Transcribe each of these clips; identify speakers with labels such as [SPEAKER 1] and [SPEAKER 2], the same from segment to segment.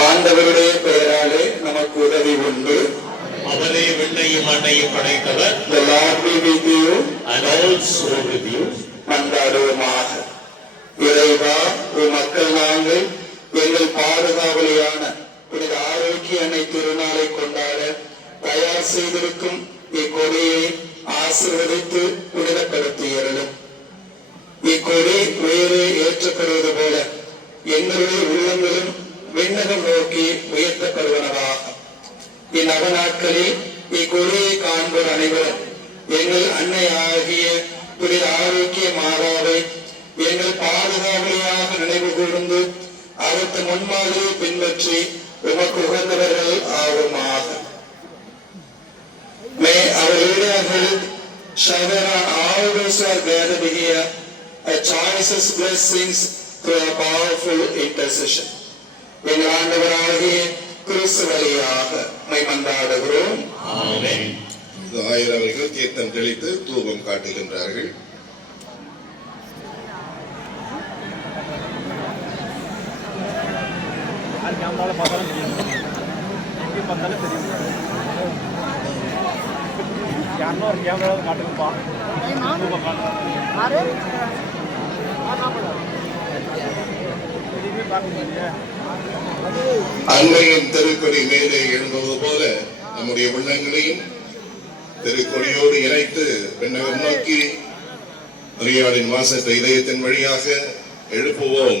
[SPEAKER 1] ஆண்டவருடைய பெயராலே நமக்கு உதவி உண்டு
[SPEAKER 2] அவரே விண்ணையும் மண்ணையும் படைத்தவர்
[SPEAKER 1] The Lord be with you.
[SPEAKER 2] and also with you.
[SPEAKER 1] மன்றாடுவோமாக இறைவா உம் மக்கள் நாங்கள் எங்கள் பாதுகாவலியான புனித ஆரோக்கிய அன்னை திருநாளை கொண்டாட தயார் செய்திருக்கும் இக்கொடியை ஆசீர்வதித்து புனிதப்படுத்தியருளும் இக்கொடி உயிரை ஏற்றப்படுவது போல எங்களுடைய உள்ளங்களும் விண்ணகம் நோக்கி உயர்த்தப்படுவனவா இந்நவ நாட்களில் இக்கொடியை காண்போர் அனைவரும் எங்கள் அன்னை ஆகிய புனித ஆரோக்கிய மாதாவை எங்கள் பாதுகாவலியாக நினைவு கூர்ந்து அவருக்கு முன்மாதிரியை பின்பற்றி உமக்கு உகந்தவர்கள் ஆகுமாக மே our leader help shower all those who are gathered here a choicest blessings through a powerful intercession. எங்கள் ஆண்டவராகிய கிறிஸ்து வழியாக மை மன்றாடுகிறோம்
[SPEAKER 2] Amen.
[SPEAKER 3] ஆயிரம் அவர்கள் தீர்த்தம் தெளித்து தூபம் காட்டுகின்றார்கள்.
[SPEAKER 4] யார் கேமராவில்
[SPEAKER 3] அன்னையின் திருக்கொடி மேலே எழுந்தது போல நம்முடைய உள்ளங்களையும் திருக்கொடியோடு இணைத்து விண்ணகம் நோக்கி மரியாளின் வாசத்தை இதயத்தின் வழியாக எழுப்புவோம்.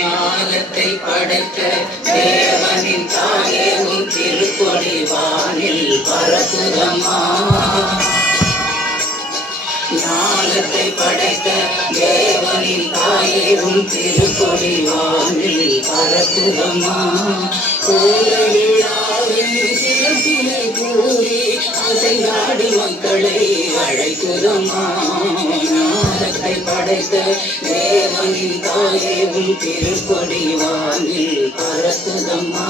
[SPEAKER 5] ஞானத்தை படைத்த தேவனின் தாயே உன் திருக்கொடி வானில் பரப்புதம்மா. ஞானத்தை படைத்த தேவனின் தாயே உன் திருக்கொடி வானில் பரப்புதம்மா. கோலவிழாவின் சிறப்பினை கூறி அதை நாடு மக்களை அழைக்குதம்மா ஞானத்தை படைத்த தேவனின் தாயே உன் திருக்கொடி வானில் பரப்புதம்மா